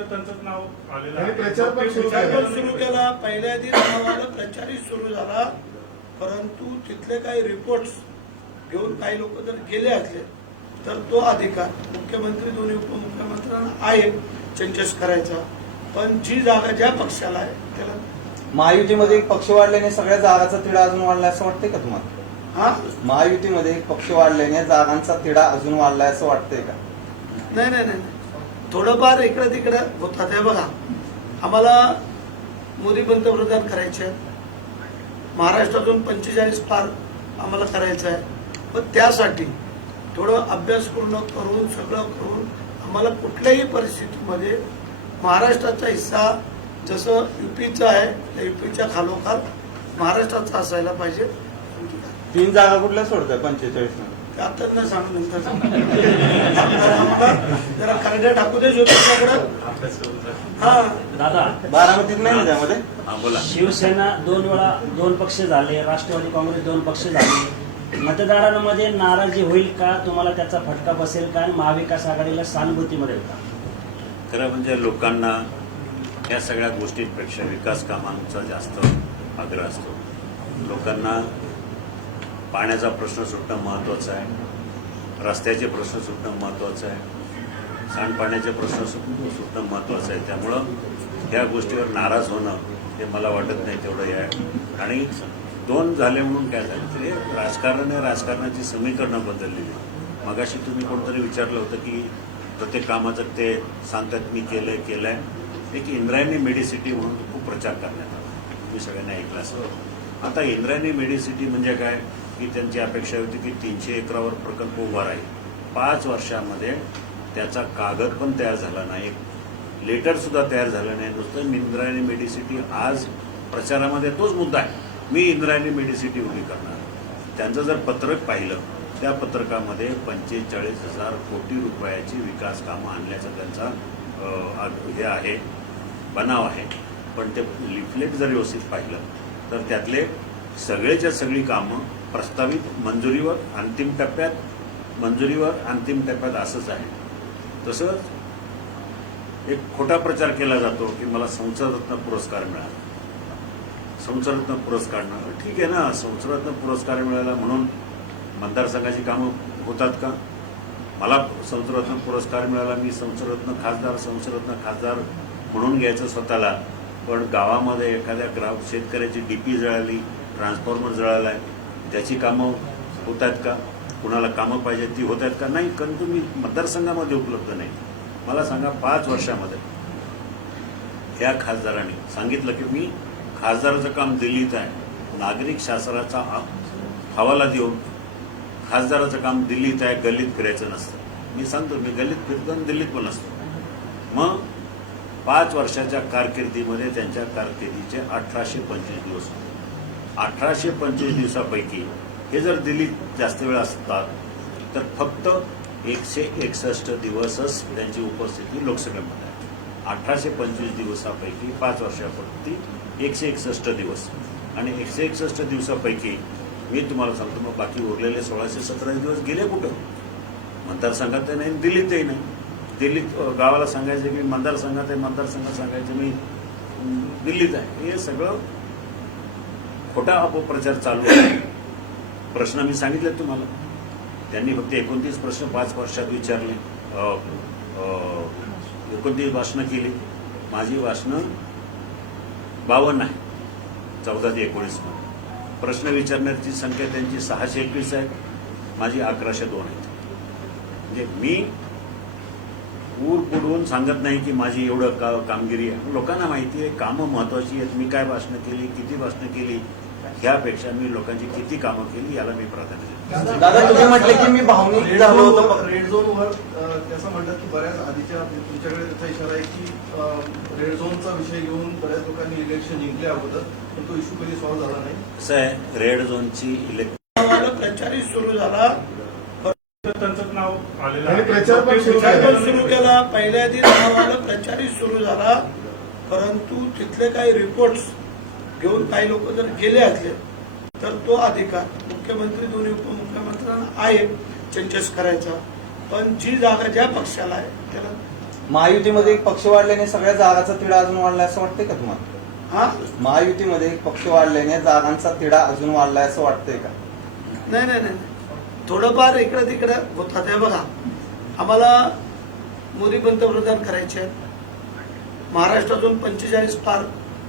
त्यांचंच नाव आलेलं आणि आहे. प्रचार पण सुरू प्रचार केला. पण सुरू केला. पहिल्या आधी नावाला प्रचारही सुरू झाला, परंतु तिथले काही रिपोर्ट्स घेऊन काही लोक जर गेले असले तर तो अधिकार मुख्यमंत्री, 2 उपमुख्यमंत्र्यांना आहे चेंजेस करायचा. पण जी जागा ज्या पक्षाला आहे त्याला. महायुतीमध्ये एक पक्ष वाढल्याने सगळ्या जागांचा तिढा अजून वाढलाय असं वाटतंय का तुम्हाला? हा महायुतीमध्ये एक पक्ष वाढल्याने जागांचा तिढा अजून वाढलाय असं वाटतंय का? नाही, थोडंफार इकडे तिकडे होतात. हे बघा, आम्हाला मोदी पंतप्रधान करायचे आहेत. महाराष्ट्रातून 45 पार आम्हाला करायचं आहे. पण त्यासाठी थोडं अभ्यासपूर्ण करून सगळं करून आम्हाला कुठल्याही परिस्थितीमध्ये महाराष्ट्राचा हिस्सा जसं युपीचा आहे त्या युपीच्या खालोखाल महाराष्ट्राचा असायला पाहिजे. 3 जागा कुठल्या सोडताय 45 मध्ये? ते आता नाही सांगू नंतर सांगू. आम्हाला जरा खरड्या टाकू दे ज्योतिषाकडं. हा दादा, बारामतीत नाही ना त्यामध्ये? हा बोला. शिवसेना 2 वेळा 2 पक्ष झाले, राष्ट्रवादी काँग्रेस 2 पक्ष झाले. मतदारांमध्ये नाराजी होईल का? तुम्हाला त्याचा फटका बसेल का? आणि महाविकास आघाडीला सहानुभूती मिळेल का? खरं म्हणजे लोकांना या सगळ्या गोष्टींपेक्षा विकास कामांचा जास्त आग्रह असतो. लोकांना पाण्याचा प्रश्न सुटणं महत्त्वाचं आहे, रस्त्याचे प्रश्न सुटणं महत्त्वाचं आहे, सांडपाण्याचे प्रश्न सुटणं महत्त्वाचं आहे. त्यामुळं या गोष्टीवर नाराज होणं हे मला वाटत नाही तेवढं आहे. आणि 2 झाले म्हणून काय झालं तर हे राजकारण आहे, राजकारणाची समीकरणं बदललेली. मगाशी तुम्ही कोणतरी विचारलं होतं की प्रत्येक कामाचं ते सांगतात मी केलंय. एक इंद्रायणी मेडिसिटी म्हणून खूप प्रचार करण्यात आला, तुम्ही सगळ्यांनी ऐकलं असं. आता इंद्रायणी मेडिसिटी म्हणजे काय की त्यांची अपेक्षा होती की 300 एकरावर प्रकल्प उभा राहील. 5 वर्षामध्ये त्याचा कागद पण तयार झाला नाही, लेटर सुद्धा तयार झालं नाही. नुसतं इंद्रायणी मेडिसिटी आज प्रचारामध्ये तोच मुद्दा आहे, मी इंद्रायणी मेडिसिटी उभी करणार. त्यांचं जर पत्रक पाहिलं त्या पत्रकामध्ये 45,000 कोटी रुपयाची विकास कामं आणल्याचा त्यांचा हे आहे, बनाव आहे. पण ते लिफलेट जर व्यवस्थित पाहिलं तर त्यातले सगळेच्या सगळी कामं प्रस्तावित मंजुरीवर अंतिम टप्प्यात असंच आहे. तसंच एक खोटा प्रचार केला जातो की मला संसदरत्न पुरस्कार मिळाला. संसदरत्न पुरस्कार ठीक आहे ना, संसदरत्न पुरस्कार मिळाला म्हणून मतदारसंघाची कामं होतात का? मला संसदरत्न पुरस्कार मिळाला, मी संसदरत्न खासदार म्हणून घ्यायचं स्वतःला. पण गावामध्ये एखाद्या शेतकऱ्याची डीपी जळाली, ट्रान्सफॉर्मर जळाला आहे, त्याची कामं होत आहेत का? कुणाला कामं पाहिजे ती होत आहेत का? नाही, कारण तुम्ही मतदारसंघामध्ये उपलब्ध नाही. मला सांगा 5 वर्षामध्ये या खासदारांनी सांगितलं की मी खासदाराचं काम दिल्लीत आहे, नागरिक शासनाचा हवाला देऊन खासदाराचं काम दिल्लीत आहे, गल्लीत फिरायचं नसतं. मी सांगतो मी गल्लीत फिरतो आणि दिल्लीत पण असतो. मग 5 वर्षाच्या कारकिर्दीमध्ये त्यांच्या कारकिर्दीचे 1825 दिवस. 1825 दिवसापैकी हे जर दिल्लीत जास्त वेळ असतात तर फक्त 161 दिवसच त्यांची उपस्थिती लोकसभेमध्ये आहे. 1825 दिवसापैकी 5 वर्षापूर्वी 161 दिवस. आणि 161 दिवसापैकी मी तुम्हाला सांगतो मग बाकी उरलेले 1617 दिवस गेले कुठं? मतदारसंघात नाही, दिल्लीतही नाही. दिल्लीत गावाला सांगायचं की मतदारसंघात आहे, मतदारसंघात सांगायचं मी दिल्लीत आहे. हे सगळं खोटा अपप्रचार चालू आहे. प्रश्न मी सांगितले तुम्हाला, त्यांनी फक्त 29 प्रश्न 5 वर्षात विचारले, 29 भाषणं केली. माझी भाषणं 52 आहे 14 ते 19 मध्ये. प्रश्न विचारण्याची संख्या त्यांची 621 आहे, माझी 1102 आहे. म्हणजे मी ऊर बुडवून सांगत नाही की माझी एवढं कामगिरी आहे. लोकांना माहिती आहे कामं महत्वाची आहेत. मी काय भाषणं केली, किती भाषणं केली, ह्यापेक्षा मी लोकांची किती कामं केली याला मी प्राधान्य देतो. दादा तुम्ही म्हटले की मी भावनिक झालो होतो. रेड झोनवर असं म्हणतात की बऱ्याच आधीच्या तुमच्याकडे त्याचा इशारा आहे की रेड झोनचा विषय घेऊन बऱ्याच लोकांनी इलेक्शन जिंकले अगोदर, पण तो इश्यू कधी सॉल्व्ह झाला नाही. कसं आहे, रेड झोनची इलेक्शन प्रचारही सुरू झाला, त्यांचं नाव आलेलं आणि आहे. प्रचार पण सुरू प्रचार झाला. पण सुरू केला. पहिल्या आधी नावाला प्रचारही सुरू झाला. परंतु तिथले काही रिपोर्ट्स घेऊन काही लोक जर गेले असले तर तो अधिकार मुख्यमंत्री दोन्ही उपमुख्यमंत्र्यांना आहे चेंजेस करायचा. पण जी जागा ज्या पक्षाला आहे त्याला महायुतीमध्ये एक पक्ष वाढल्याने सगळ्या जागांचा तिढा अजून वाढलाय असं वाटतंय का तुम्हाला? हा महायुतीमध्ये एक पक्ष वाढल्याने जागांचा तिढा अजून वाढलाय असं वाटतंय का? नाही थोडंफार इकडे तिकडे होतात. हे बघा, आम्हाला मोदी पंतप्रधान करायचे आहेत. महाराष्ट्रातून 45 पार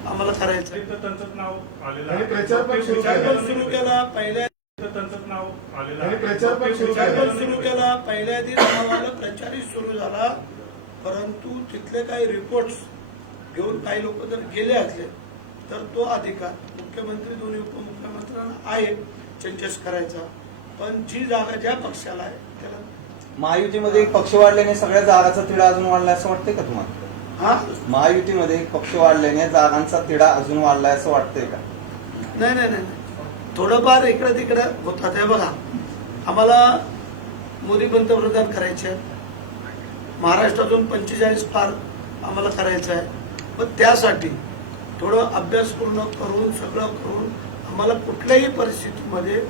आम्हाला करायचं आहे. त्यांचं नाव आलेलं आणि आहे. प्रचार पण सुरू प्रचार झाला. पण सुरू केला. पहिल्या त्यांचं नाव आलेलं आणि आहे. प्रचार पण सुरू प्रचार झाला. पण सुरू केला. पहिल्या आधी नावाला प्रचारही सुरू झाला. परंतु तिथले काही रिपोर्ट्स घेऊन काही लोक जर गेले असले तर तो अधिकार मुख्यमंत्री दोन्ही उपमुख्यमंत्र्यांना आहे चेंजेस करायचा. पण जी जागा ज्या पक्षाला आहे त्याला महायुतीमध्ये एक पक्ष वाढल्याने सगळ्या जागांचा तिढा अजून वाढलाय असं वाटतंय का तुम्हाला? हा महायुतीमध्ये एक पक्ष वाढल्याने जागांचा तिढा अजून वाढलाय असं वाटतंय का? नाही नाही नाही थोडंफार इकडे तिकडे होतात. हे बघा आम्हाला मोदी पंतप्रधान करायचे आहेत. महाराष्ट्रातून 45 पार आम्हाला करायचं आहे. पण त्यासाठी थोडं अभ्यास पूर्ण करून सगळं करून आम्हाला कुठल्याही परिस्थितीमध्ये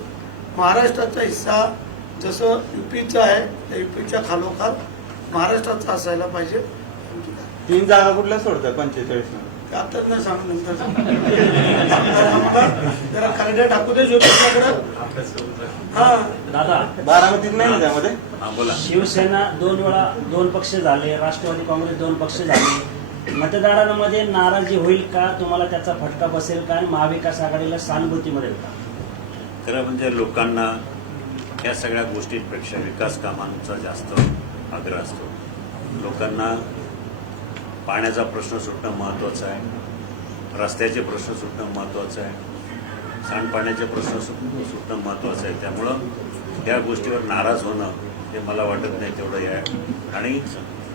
महाराष्ट्राचा हिस्सा जसं युपीचा आहे त्या युपीच्या खालोखाल महाराष्ट्राचा असायला पाहिजे. 3 जागा कुठल्या सोडताय 45 मध्ये? आता नाही सांगू नंतर आम्हाला जरा करड्या टाकू दे आपल्याकडे. हा दादा, बारामतीत नाही ना त्यामध्ये? हा बोला. शिवसेना 2 वेळा 2 पक्ष झाले, राष्ट्रवादी काँग्रेस 2 पक्ष झाले. मतदारांमध्ये नाराजी होईल का? तुम्हाला त्याचा फटका बसेल का? आणि महाविकास आघाडीला सहानुभूती मिळेल का? खरं म्हणजे लोकांना या सगळ्या गोष्टींपेक्षा विकास कामांचा जास्त आग्रह असतो. लोकांना पाण्याचा प्रश्न सुटणं महत्त्वाचं आहे, रस्त्याचे प्रश्न सुटणं महत्त्वाचं आहे, सांडपाण्याचे प्रश्न सुटणं महत्त्वाचं आहे. त्यामुळं त्या गोष्टीवर नाराज होणं हे मला वाटत नाही तेवढं आहे. आणि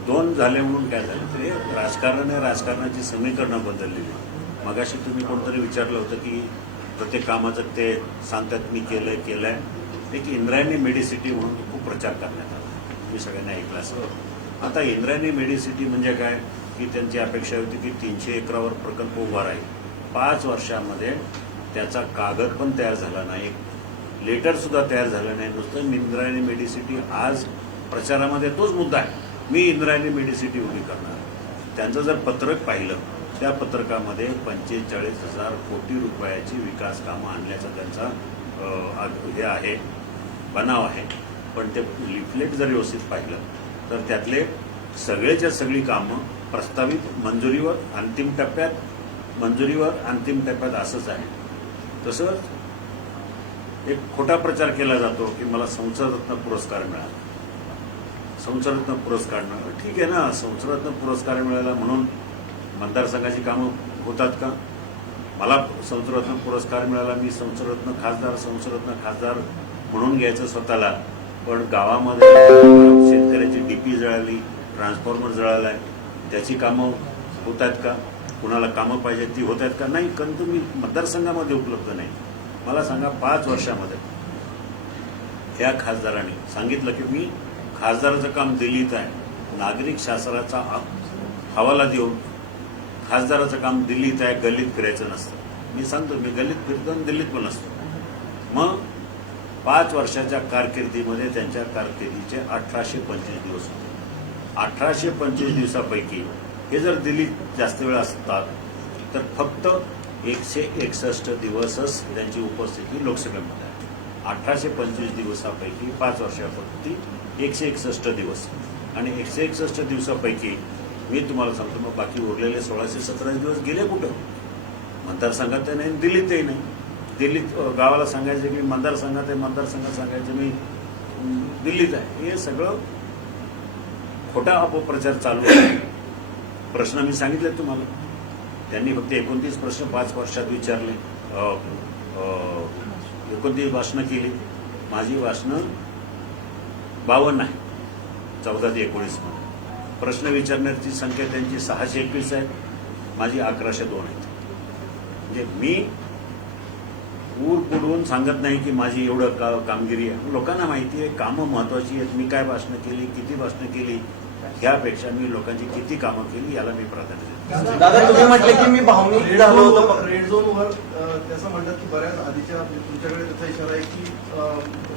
2 झाले म्हणून काय झालं तर हे राजकारण आहे, राजकारणाची समीकरणं बदललेली. मगाशी तुम्ही कोणतरी विचारलं होतं की प्रत्येक कामाचं ते सांगतात मी केलंय. एक इंद्रायणी मेडिसिटी म्हणून खूप प्रचार करण्यात आला, मी सगळ्यांनी ऐकलं असं. आता इंद्रायणी मेडिसिटी म्हणजे काय की त्यांची अपेक्षा होती की 300 एकरावर प्रकल्प उभा राहील. 5 वर्षामध्ये त्याचा कागद पण तयार झाला नाही, लेटर सुद्धा तयार झालं नाही. नुसतं इंद्रायणी मेडिसिटी आज प्रचारामध्ये तोच मुद्दा आहे, मी इंद्रायणी मेडिसिटी उभी करणार. त्यांचं जर पत्रक पाहिलं त्या पत्रकामध्ये 45,000 कोटी रुपयाची विकास कामं आणण्याचा त्यांचा हे आहे, बनाव आहे. पण ते लिफलेट जर व्यवस्थित पाहिलं तर त्यातले सगळेच्या सगळी कामं प्रस्तावित मंजुरीवर अंतिम टप्प्यात असंच आहे. तसंच एक खोटा प्रचार केला जातो की मला संसदरत्न पुरस्कार मिळाला. संसदरत्न पुरस्कार मिळाला ठीक आहे ना, संसदरत्न पुरस्कार मिळाला म्हणून मतदारसंघाची कामं होतात का? मला संसदरत्न पुरस्कार मिळाला, मी संसदरत्न खासदार म्हणून घ्यायचं स्वतःला. पण गावामध्ये शेतकऱ्याची डीपी जळाली, ट्रान्सफॉर्मर जळाला आहे, त्याची कामं होत आहेत का? कुणाला कामं पाहिजे ती होत आहेत का? नाही. कारण तुम्ही मतदारसंघामध्ये उपलब्ध नाही. मला सांगा 5 वर्षामध्ये या खासदारांनी सांगितलं की मी खासदाराचं काम दिल्लीत आहे, नागरिक शासनाचा हवाला देऊन खासदाराचं काम दिल्लीत आहे, गल्लीत फिरायचं नसतं. मी सांगतो मी गल्लीत फिरतो आणि दिल्लीत पण असतो. मग 5 वर्षाच्या कारकिर्दीमध्ये त्यांच्या कारकिर्दीचे 1825 दिवस होते. 1825 दिवसापैकी हे जर दिल्लीत जास्त वेळ असतात तर फक्त 161 दिवसच त्यांची उपस्थिती लोकसभेमध्ये आहे. 1825 दिवसापैकी 5 वर्षापैकी 161 दिवस. आणि 161 दिवसापैकी मी तुम्हाला सांगतो मग बाकी उरलेले 1617 दिवस गेले कुठं? मतदारसंघात नाही, दिल्लीतही नाही. दिल्लीत गावाला सांगायचं की मतदारसंघात आहे, मतदारसंघात सांगायचं मी दिल्लीत आहे. हे सगळं खोटा अपप्रचार चालू आहे. प्रश्न मी सांगितले तुम्हाला. त्यांनी फक्त 29 प्रश्न 5 वर्षात विचारले, 29 भाषणं केली. माझी भाषणं 52 आहे 14 ते 19 मध्ये. प्रश्न विचारण्याची संख्या त्यांची 621 आहे, माझी 1102 आहे. म्हणजे मी ऊर पुढवून सांगत नाही की माझी एवढं कामगिरी आहे. लोकांना माहिती आहे कामं महत्वाची आहेत. मी काय भाषणं केली, किती भाषणं केली, ह्यापेक्षा मी लोकांची किती कामं केली याला मी प्राधान्य देतो. दादा तुम्ही म्हटले की मी भावनिक झालो होतो. रेड झोनवर त्याचं म्हणतात की बऱ्याच आधीच्या तुमच्याकडे त्याचा इशारा आहे की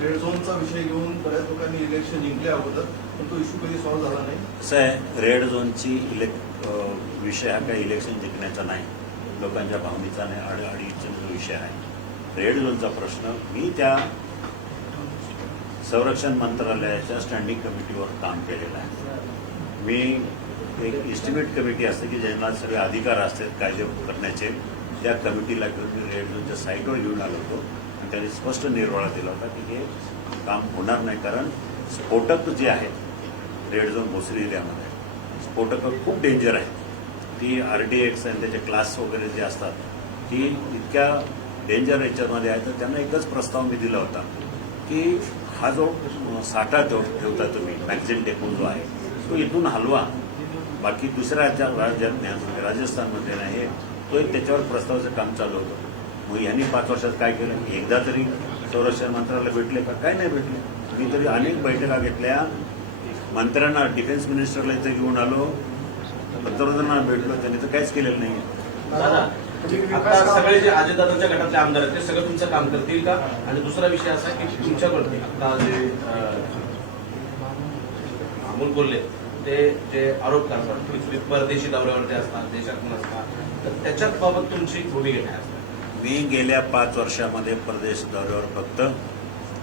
रेड झोनचा विषय घेऊन बऱ्याच लोकांनी इलेक्शन जिंकले अगोदर, पण तो इश्यू कधी सॉल्व्ह झाला नाही. कसं आहे, रेड झोनची विषय हा काही इलेक्शन जिंकण्याचा नाही, लोकांच्या भावनेचा नाही, अडीअडचणीचा विषय आहे. रेड झोनचा प्रश्न मी त्या संरक्षण मंत्रालयाच्या स्टँडिंग कमिटीवर काम केलेलं आहे. मी एक इस्टिमेट कमिटी असते की ज्यांना सगळे अधिकार असतात कायदे करण्याचे, त्या कमिटीला घेऊन मी रेड झोनच्या साईटवर घेऊन आलो होतो आणि त्यांनी स्पष्ट निर्वाळा दिला होता की हे काम होणार नाही. कारण स्फोटक जे आहेत रेड झोन भोसरी एरियामध्ये, स्फोटक खूप डेंजर आहे. ती RDX आणि त्याचे क्लास वगैरे जे असतात ती इतक्या डेंजर याच्यामध्ये आहे. तर त्यांना एकच प्रस्ताव मी दिला होता की हा जो साठा ठेवता तुम्ही मॅगझिन डेपो जो आहे तो इथून हलवा, बाकी दुसऱ्या राज्यात नाही, राजस्थानमध्ये नाही, तो एक त्याच्यावर प्रस्तावाचं काम चालू होतं. मग यांनी 5 वर्षात काय केलं? एकदा तरी संरक्षण मंत्र्याला भेटले का? काय नाही भेटले. मी तरी अनेक बैठका घेतल्या, मंत्र्यांना डिफेन्स मिनिस्टरला इथं घेऊन आलो, पंतप्रधानांना भेटलो, त्यांनी तर काहीच केलेलं नाही. दादा, आता सगळे जे अजितदादांच्या गटातले आमदार आहेत ते सगळं तुमचं काम करतील का? आणि दुसरा विषय असा आहे की तुमच्याकडे आता जे अमोल कोल्हे ते जे आरोप करतात की परदेशी दौऱ्यावरती असतात, देशातून असतात, तर त्याच्यात बाबत तुमची भूमिका काय असते? मी गेल्या 5 वर्षामध्ये परदेश दौऱ्यावर फक्त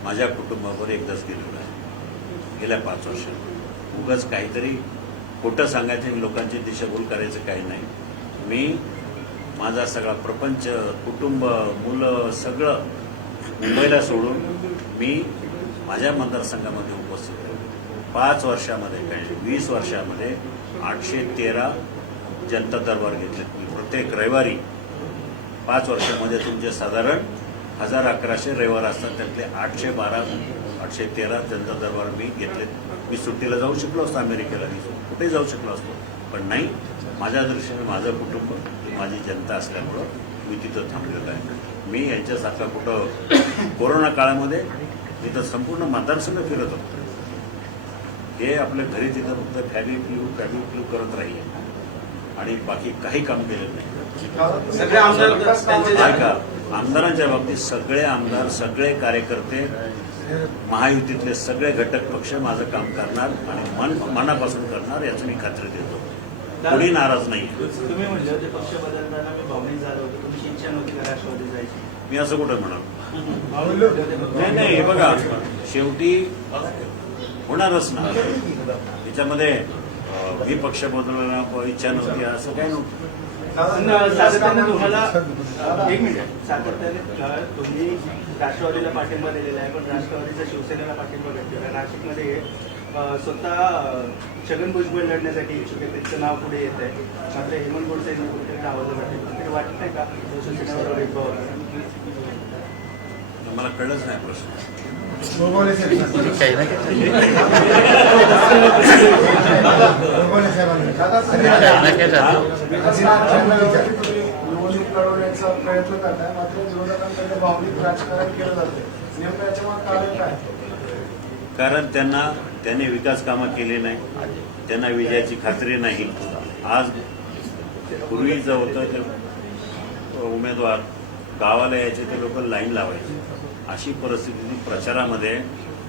माझ्या कुटुंबावर एकदाच गेलेलो आहे. गेल्या 5 वर्षात उगाच काहीतरी खोटं सांगायचं आणि लोकांची दिशाभूल करायचं काही नाही. मी माझा सगळा प्रपंच, कुटुंब, मुलं सगळं मुंबईला सोडून मी माझ्या मतदारसंघामध्ये उपस्थित आहे. 5 वर्षामध्ये काही 20 वर्षामध्ये 813 जनता दरबार घेतले. प्रत्येक रविवारी 5 वर्षामध्ये तुमचे साधारण 1100 रविवार असतात, त्यातले 813 जनता दरबार मी घेतले. मी सुट्टीला जाऊ शकलो असतो, अमेरिकेला कुठेही जाऊ शकलो असतो, पण नाही. माझ्या दृष्टीने माझं कुटुंब, माझी जनता असल्यामुळं मी तिथं थांबलेलो आहे. मी यांच्यासारखा कुठं कोरोना काळामध्ये तिथं संपूर्ण मतदारसंघ फिरत होतो. हे आपल्या घरी तिथं फक्त फॅबी फ्लू करत राहिले आणि बाकी काही काम केलेलं नाही. सगळे आमदार त्यांचे ऐका, आमदारांच्या बाबतीत सगळे आमदार, सगळे कार्यकर्ते, महायुतीतले सगळे घटक पक्ष माझं काम करणार आणि मनापासून करणार याची मी खात्री देतो. कोणी नाराज नाही. तुम्ही म्हणले होते पक्ष बदलताना मी भावनिक झालो होतो, तुमची इच्छा नव्हती का राष्ट्रवादी जायची? मी असं कुठं म्हणालो? नाही, हे बघा, शेवटी होणारच ना. त्याच्यामध्ये मी पक्ष बदलण्याची इच्छा नव्हती असं काही नव्हतं. सातत्याने तुम्हाला एक मिनिट सातत्याने तुम्ही राष्ट्रवादीला पाठिंबा दिलेला आहे, पण राष्ट्रवादीचा शिवसेनेला पाठिंबा भेटलेला आहे. नाशिकमध्ये स्वतः छगन भुजबळ लढण्यासाठी इच्छुक आहे, त्यांचं नाव पुढे येत आहे. मात्र हेमंत गोडसे यांनी कुठेतरी नावाचं वाटतं, वाटत नाही का शिवसेनेवर वैभव? मला कळलंच नाही प्रश्न. गोगोले साहेबांनी निवडणूक लढवण्याचा प्रयत्न करताय, मात्र विरोधकांकडे भावनिक राजकारण केलं जाते. नेमकं याच्यामुळे कारण काय? कारण त्यांनी विकास कामं केली नाही, त्यांना विजयाची खात्री नाही. आज पूर्वीचं होतं ते उमेदवार गावाला यायचे, ते लोक लाईन लावायचे. अशी परिस्थिती प्रचारामध्ये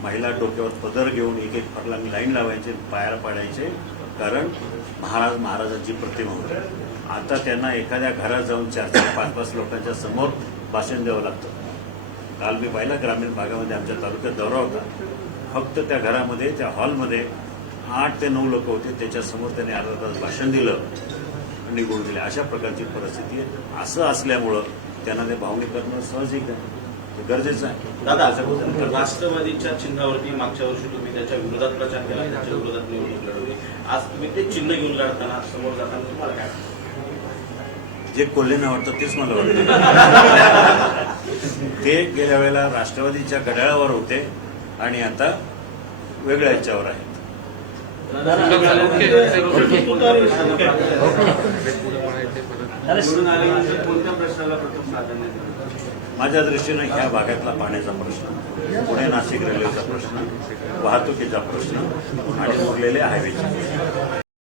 महिला डोक्यावर पदर घेऊन एक फरलांग लाईन लावायचे, पायाला पाडायचे, कारण महाराजांची प्रतिमा होती. आता त्यांना एखाद्या घरात जाऊन 4-4, 5-5 लोकांच्या समोर भाषण द्यावं लागतं. काल मी पाहिला ग्रामीण भागामध्ये आमच्या तालुक्यात दौरा होता. फक्त त्या घरामध्ये, त्या हॉलमध्ये 8 ते 9 लोक होते. त्याच्यासमोर त्यांनी अर्धा तास भाषण दिलं आणि निघून गेले. अशा प्रकारची परिस्थिती आहे. असं असल्यामुळं त्यांना ते भावनिक करणं सहजिक आहे, गरजेचं आहे. दादा, राष्ट्रवादीच्या चिन्हावरती मागच्या वर्षी तुम्ही त्याच्या विरोधात प्रचार केला, त्याच्या विरोधात निवडणूक लढवली. आज तुम्ही ते चिन्ह घेऊन लढताना, समोर जाताना तुम्हाला काय वाटतं? जे कोल्हेंना वाटतं तेच मला वाटतं. ते गेल्या वेळेला राष्ट्रवादीच्या घड्याळावर होते आणि आता वेगळ्या याच्यावर आहेत. निवडून आल्यानंतर कोणत्या प्रश्नाला प्रथम प्राधान्य देणार? माझ्या दृष्टीनं ह्या भागातला पाण्याचा प्रश्न, पुणे नाशिक रेल्वेचा प्रश्न, वाहतुकीचा प्रश्न आणि उरलेले हायवेचे प्रश्न.